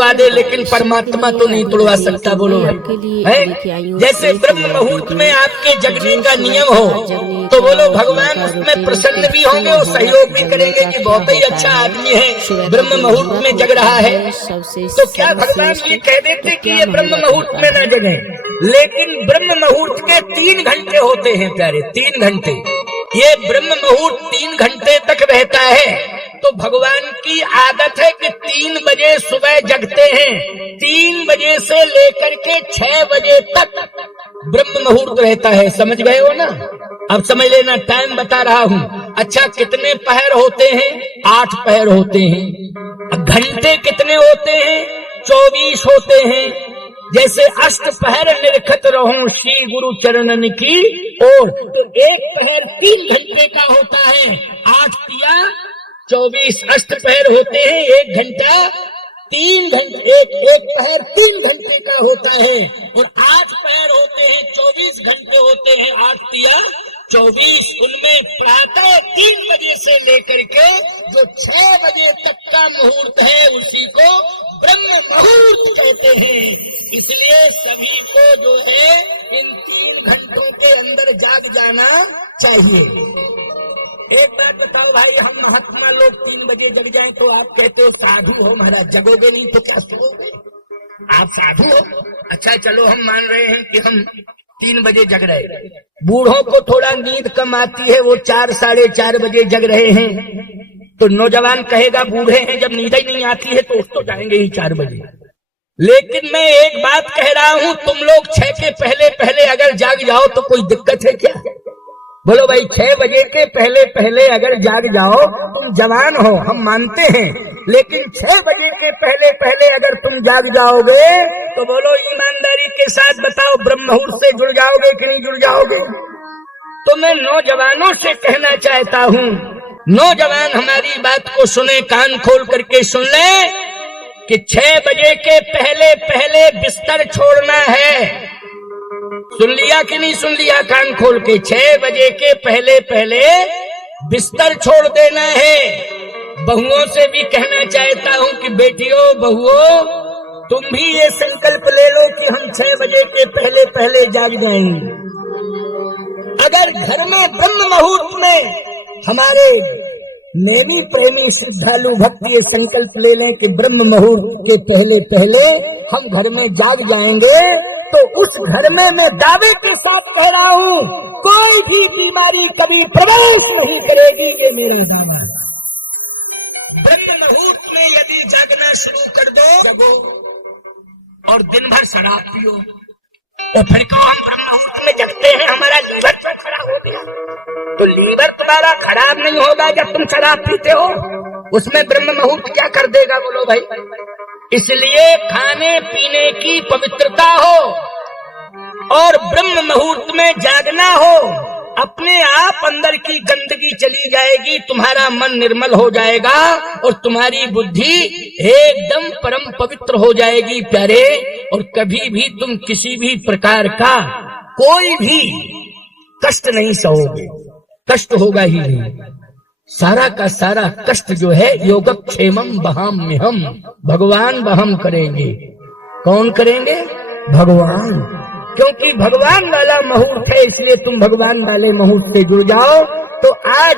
तुड़वा दे, लेकिन परमात्मा तो नहीं तुड़वा सकता। बोलो भाई, जैसे ब्रह्म मुहूर्त में आपके जगने का नियम हो तो बोलो भगवान उसमें प्रसन्न भी होंगे और सहयोग भी करेंगे कि बहुत ही अच्छा आदमी है, ब्रह्म मुहूर्त में जग रहा है। तो क्या भगवान ये कह देते कि ये ब्रह्म मुहूर्त में न जगे? लेकिन ब्रह्म मुहूर्त के 3 घंटे होते हैं प्यारे, 3 घंटे। ये ब्रह्म मुहूर्त 3 घंटे तक रहता है। तो भगवान की आदत है कि 3 बजे सुबह जगते हैं, 3 बजे से लेकर के 6 बजे तक ब्रह्म मुहूर्त रहता है। समझ गए हो ना? अब समझ लेना, टाइम बता रहा हूँ। अच्छा, कितने पहर होते हैं? 8 पहर होते हैं। घंटे कितने होते हैं? 24 होते हैं। जैसे अष्ट पहर निरखत रहूं श्री गुरु चरणन की ओर, तो एक पहर 3 घंटे का होता है। 8 तिया 24 अष्ट पहर होते हैं। 1 घंटा 3 घंटे, एक पहर 3 घंटे का होता है और 8 पहर होते हैं, 24 घंटे होते हैं। 8 तिया 24, उनमें प्रातः 3 बजे से लेकर के जो 6 बजे तक का मुहूर्त है उसी को ब्रह्म मुहूर्त कहते हैं। इसलिए सभी को जो है इन 3 घंटों के अंदर जाग जाना चाहिए। एक बात बताओ भाई, हम महात्मा लोग 3 बजे जग जाएं तो आप कहते हो साधु हो महाराज, जगोगे नहीं तो क्या सोओगे? आप साधु हो? अच्छा चलो हम मान रहे हैं कि हम 3 बजे जग रहे। बूढ़ों को थोड़ा नींद कम आती है, वो 4 साढ़े 4 बजे जग रहे हैं। तो नौजवान कहेगा बूढ़े हैं, जब नींद ही नहीं आती है तो उठ तो जाएंगे ही 4 बजे। लेकिन मैं एक बात कह रहा हूं, तुम लोग 6 के पहले पहले अगर जाग जाओ तो कोई दिक्कत है क्या? बोलो भाई, 6 बजे के पहले पहले अगर जाग जाओ, तुम जवान हो हम मानते हैं, लेकिन 6 बजे के पहले पहले अगर तुम जाग जाओगे तो बोलो ईमानदारी के साथ बताओ, ब्रह्म मुहूर्त से जुड़ जाओगे कि नहीं जुड़ जाओगे? तो मैं नौजवानों से कहना चाहता हूँ, नौजवान हमारी बात को सुने, कान खोल करके सुन ले कि 6 बजे के पहले पहले बिस्तर छोड़ना है। सुन लिया कि नहीं सुन लिया? कान खोल के, 6 बजे के पहले पहले बिस्तर छोड़ देना है। बहुओं से भी कहना चाहता हूं कि बेटियों बहुओं, तुम भी ये संकल्प ले लो कि हम 6 बजे के पहले पहले जाग जाएंगे। अगर घर में ब्रह्म मुहूर्त में हमारे नेमी प्रेमी श्रद्धालु भक्त ये संकल्प ले लें कि ब्रह्म मुहूर्त के पहले पहले हम घर में जाग जाएंगे, तो उस घर में मैं दावे के साथ कह रहा हूँ कोई भी बीमारी कभी प्रवेश नहीं करेगी। ये मेरा दावा। ब्रह्म मुहूर्त में यदि जागना शुरू कर दो और दिन भर शराब पियो तो फिर कहाँ ब्रह्म मुहूर्त में जगते हैं? हमारा लीवर खराब हो गया। तो लीवर तुम्हारा खराब नहीं होगा जब तुम शराब पीते हो, उसमें ब्रह्म मुहूर्त क्या कर देगा? बोलो भाई। इसलिए खाने पीने की पवित्रता हो और ब्रह्म मुहूर्त में जागना हो, अपने आप अंदर की गंदगी चली जाएगी, तुम्हारा मन निर्मल हो जाएगा और तुम्हारी बुद्धि एकदम परम पवित्र हो जाएगी प्यारे। और कभी भी तुम किसी भी प्रकार का कोई भी कष्ट नहीं सहोगे, कष्ट होगा ही नहीं। सारा का सारा कष्ट जो है योगक्षेमम वहाम्यहम, भगवान वहम करेंगे। कौन करेंगे? भगवान। क्योंकि भगवान वाला मुहूर्त है, इसलिए तुम भगवान वाले मुहूर्त से जुड़ जाओ। तो आज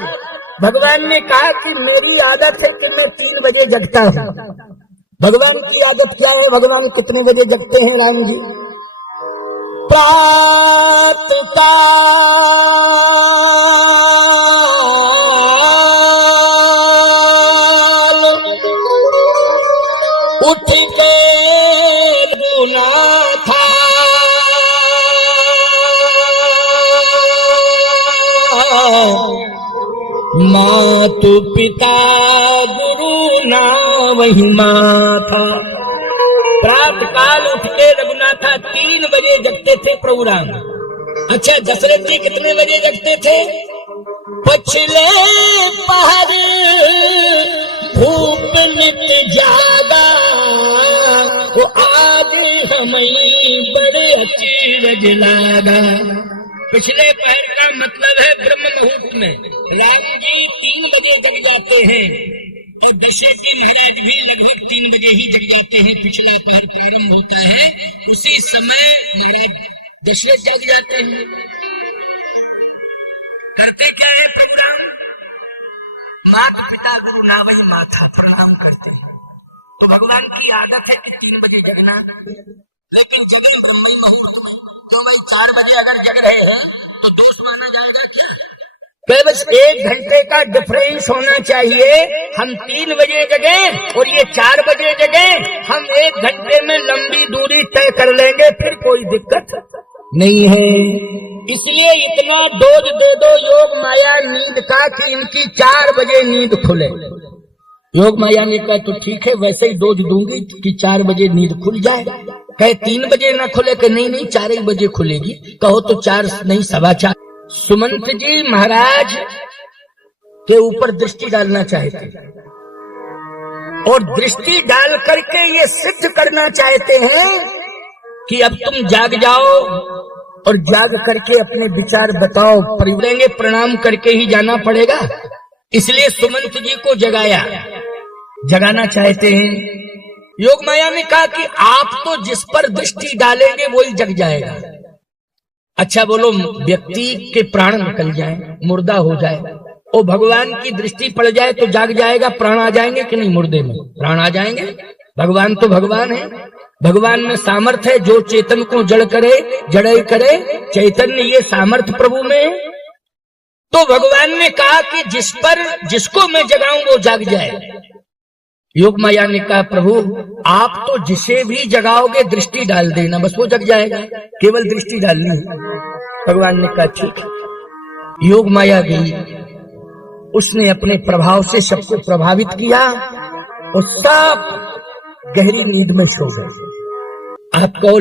भगवान ने कहा कि मेरी आदत है कि मैं 3 बजे जगता हूँ। भगवान की आदत क्या है? भगवान कितने बजे जगते हैं राम जी? प्रातः उठ के गुना था मातु पिता गुरु ना वही माथा। प्रातः काल उठ के रघुनाथा 3 बजे जगते थे प्रभु राम। अच्छा, दशरथ जी कितने बजे जगते थे? पछले पहर भूप नित जागा, वो आगे हमें बड़े अचरज लागा। पिछले पहर का मतलब है ब्रह्म मुहूर्त में। राम जी 3 बजे जग जाते हैं तो दशरथ जी महाराज भी लगभग 3 बजे ही जग जाते हैं। पिछला पहर प्रारंभ होता है, उसी समय महाराज दशरथ जग जाते हैं। करते क्या है प्रोग्राम? माता पिता ना वही माथा प्रणाम करते हैं। तो भगवान की आदत है कि 3 बजे जगना, लेकिन जगन ब्रह्म तो वही 4 बजे अगर जग रहे हैं तो दोष माना जाएगा क्या? बस 1 घंटे का डिफरेंस होना चाहिए। हम 3 बजे जगे और ये 4 बजे जगे, हम 1 घंटे में लंबी दूरी तय कर लेंगे, फिर कोई दिक्कत नहीं है। इसलिए इतना डोज दे दो योग माया नींद का कि इनकी 4 बजे नींद खुले। योग माया ने कहा तो ठीक है, वैसे ही डोज दूंगी कि 4 बजे नींद खुल जाए। कहे 3 बजे ना खुले, कि नहीं नहीं 4 ही बजे खुलेगी। कहो तो 4 नहीं 4:15। सुमंत जी महाराज के ऊपर दृष्टि डालना चाहते और दृष्टि डाल करके ये सिद्ध करना चाहते हैं कि अब तुम जाग जाओ और जाग करके अपने विचार बताओ। परिवरेंगे प्रणाम करके ही जाना पड़ेगा, इसलिए सुमंत जी को जगाना चाहते हैं। योग माया ने कहा कि आप तो जिस पर दृष्टि डालेंगे वही जग जाएगा। अच्छा बोलो, व्यक्ति के प्राण निकल जाए, मुर्दा हो जाए, और भगवान की दृष्टि पड़ जाए तो जाग जाएगा, प्राण आ जाएंगे कि नहीं? मुर्दे में प्राण आ जाएंगे। भगवान तो भगवान है, भगवान में सामर्थ्य है, जो चेतन को जड़ करे जड़े करे, चैतन्य ये सामर्थ्य प्रभु में। तो भगवान ने कहा कि जिसको मैं जगाऊं वो जाग जाए। योग माया ने कहा प्रभु आप तो जिसे भी जगाओगे दृष्टि डाल देना, बस वो जग जाएगा, केवल दृष्टि डालनी है। भगवान ने कहा ठीक। योग माया गई, उसने अपने प्रभाव से सबको प्रभावित किया और सब गहरी नींद में सो गए। आप कहो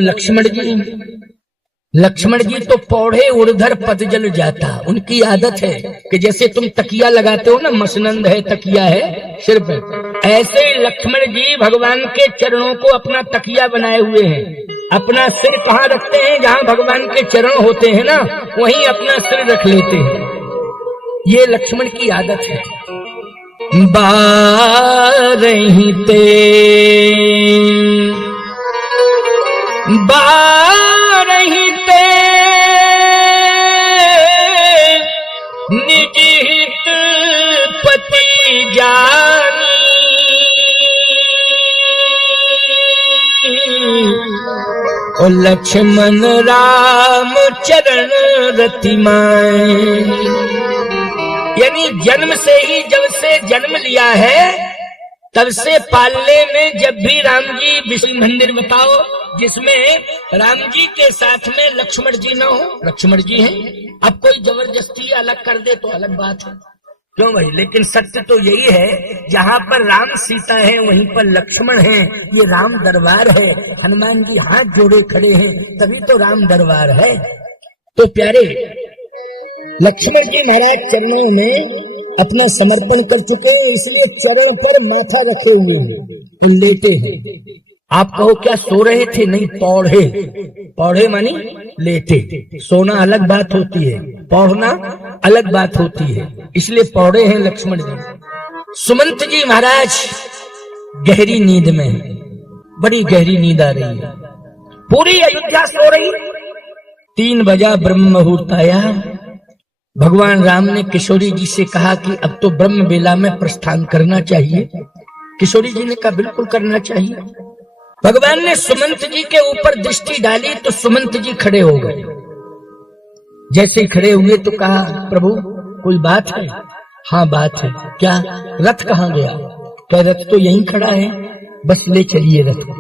लक्ष्मण जी तो पौधे उड़धर पतजल जाता। उनकी आदत है कि जैसे तुम तकिया लगाते हो ना, मसनंद है तकिया है सिर पे, ऐसे लक्ष्मण जी भगवान के चरणों को अपना तकिया बनाए हुए हैं। अपना सिर कहाँ रखते हैं? जहाँ भगवान के चरण होते हैं ना, वहीं अपना सिर रख लेते हैं। ये लक्ष्मण की आदत है। बारही ते निज हित पति जानी, और लक्ष्मण राम चरण रति माए। यानी जन्म से ही, जब से जन्म लिया है तब से पालने में जब भी राम जी विष्णु मंदिर बताओ जिसमें राम जी के साथ में लक्ष्मण जी न हो, लक्ष्मण जी हैं। अब कोई जबरदस्ती अलग कर दे तो अलग बात है, क्यों भाई? लेकिन सत्य तो यही है, जहाँ पर राम सीता है वहीं पर लक्ष्मण है। ये राम दरबार है, हनुमान जी हाथ जोड़े खड़े हैं, तभी तो राम दरबार है। तो प्यारे लक्ष्मण जी महाराज चरणों में अपना समर्पण कर चुके हैं, इसलिए चरणों पर माथा रखे हुए हैं, लेटे हैं। आप कहो क्या सो रहे थे? नहीं, पौधे मानी लेटे। सोना अलग बात होती है, पौधना अलग बात होती है, इसलिए पौधे हैं लक्ष्मण जी। सुमंत जी महाराज गहरी नींद में, बड़ी गहरी नींद आ रही है, पूरी अयोध्या सो रही। 3 बजा ब्रह्म मुहूर्त आया। भगवान राम ने किशोरी जी से कहा कि अब तो ब्रह्म बेला में प्रस्थान करना चाहिए। किशोरी जी ने कहा बिल्कुल करना चाहिए। भगवान ने सुमंत जी के ऊपर दृष्टि डाली तो सुमंत जी खड़े हो गए। जैसे खड़े हुए तो कहा प्रभु कोई बात है? हाँ बात है। क्या? रथ कहाँ गया? क्या रथ तो यहीं खड़ा है, बस ले चलिए रथ को।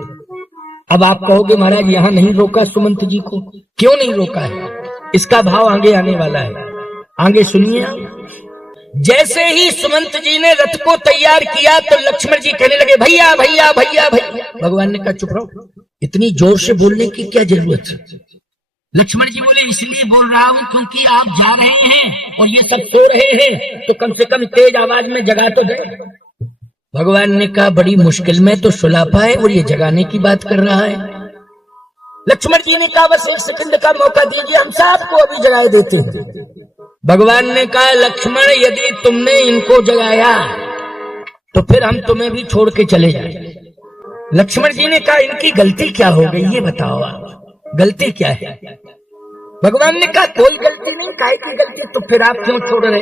अब आप कहोगे महाराज यहाँ नहीं रोका सुमंत जी को, क्यों नहीं रोका है? इसका भाव आगे आने वाला है, आगे सुनिए। जैसे ही सुमंत जी ने रथ को तैयार किया तो लक्ष्मण जी कहने लगे भैया भैया भैया भैया। भगवान ने कहा चुप रहो, इतनी जोर से बोलने की क्या जरूरत है? लक्ष्मण जी बोले इसलिए बोल रहा हूं क्योंकि आप जा रहे हैं और ये सब सो रहे हैं, तो कम से कम तेज आवाज में जगा तो दे। भगवान ने कहा बड़ी मुश्किल में तो सुला पाए और ये जगाने की बात कर रहा है। लक्ष्मण जी ने कहा बस 1 सेकंड का मौका दीजिए, हम सबको अभी जगाए देते हैं। भगवान ने कहा लक्ष्मण यदि तुमने इनको जगाया तो फिर हम तुम्हें भी छोड़ के चले जाए। लक्ष्मण जी ने कहा इनकी गलती क्या हो गई ये बताओ आप, गलती क्या है? भगवान ने कहा कोई गलती नहीं, काहे की गलती, तो फिर आप क्यों छोड़ रहे?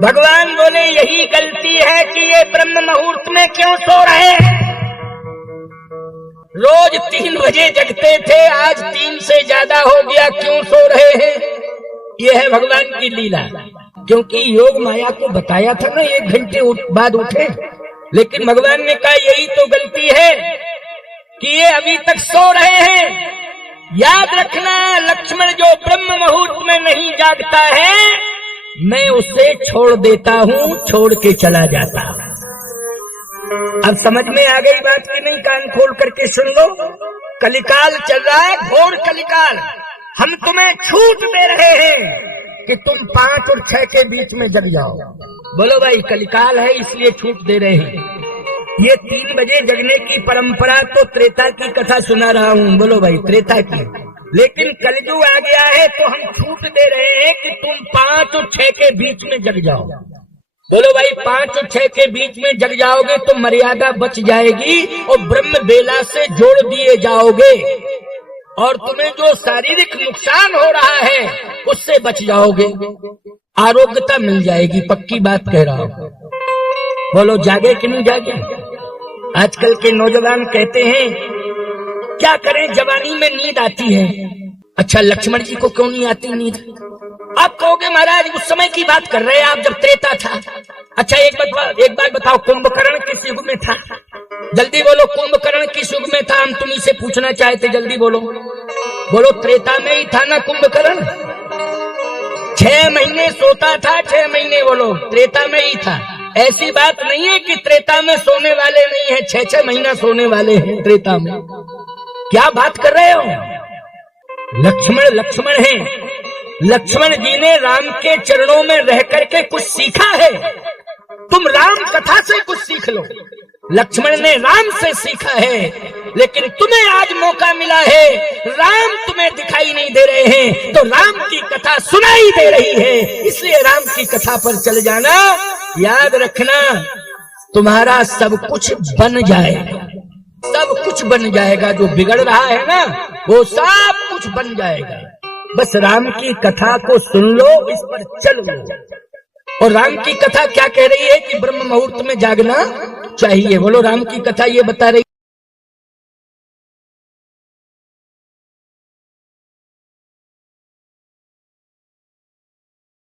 भगवान बोले यही गलती है कि ये ब्रह्म मुहूर्त में क्यों सो रहे हैं। रोज 3 बजे जगते थे, आज 3 से ज्यादा हो गया, क्यों सो रहे हैं? ये है भगवान की लीला। क्योंकि योग माया को बताया था ना 1 घंटे बाद उठे, लेकिन भगवान ने कहा यही तो गलती है कि ये अभी तक सो रहे हैं। याद रखना लक्ष्मण जो ब्रह्म मुहूर्त में नहीं जागता है, मैं उसे छोड़ देता हूँ, छोड़ के चला जाता हूँ। अब समझ में आ गई बात की नहीं? कान खोल करके सुन लो। कलिकाल चल रहा है, घोर कलिकाल। हम तुम्हें छूट दे रहे हैं कि तुम 5 और 6 के बीच में जग जाओ। बोलो भाई कलिकाल है इसलिए छूट दे रहे हैं। ये 3 बजे जगने की परंपरा तो त्रेता की कथा सुना रहा हूँ, बोलो भाई त्रेता की, लेकिन कलयुग आ गया है तो हम छूट दे रहे हैं कि तुम 5 और 6 के बीच में जग जाओ। बोलो भाई 5 और 6 के बीच में जग जाओगे तो मर्यादा बच जाएगी और ब्रह्म बेला से जोड़ दिए जाओगे, और तुम्हें जो शारीरिक नुकसान हो रहा है उससे बच जाओगे, आरोग्यता मिल जाएगी। पक्की बात कह रहा हूँ। बोलो जागे कि नहीं जागे? आजकल के नौजवान कहते हैं क्या करें जवानी में नींद आती है। अच्छा लक्ष्मण जी को क्यों नहीं आती नींद? आप कहोगे महाराज उस समय की बात कर रहे हैं आप जब त्रेता था। अच्छा एक बात बताओ, कुंभकर्ण किस युग में था? जल्दी बोलो, कुंभकर्ण किस युग में था? हम तुम्ही से पूछना चाहते, जल्दी बोलो। बोलो त्रेता में ही था ना कुंभकर्ण? 6 महीने सोता था, 6 महीने, बोलो त्रेता में ही था। ऐसी बात नहीं है कि त्रेता में सोने वाले नहीं है, 6-6 महीना सोने वाले हैं त्रेता में। क्या बात कर रहे हो? लक्ष्मण है। लक्ष्मण जी ने राम के चरणों में रह करके कुछ सीखा है। तुम राम कथा से कुछ सीख लो। लक्ष्मण ने राम से सीखा है, लेकिन तुम्हें आज मौका मिला है, राम तुम्हें दिखाई नहीं दे रहे हैं तो राम की कथा सुनाई दे रही है, इसलिए राम की कथा पर चल जाना। याद रखना तुम्हारा सब कुछ बन जाएगा, सब कुछ बन जाएगा। जो बिगड़ रहा है ना वो सब कुछ बन जाएगा। बस राम की कथा को सुन लो, इस पर चल लो। और राम की कथा क्या कह रही है कि ब्रह्म मुहूर्त में जागना चाहिए। बोलो राम की कथा ये बता रही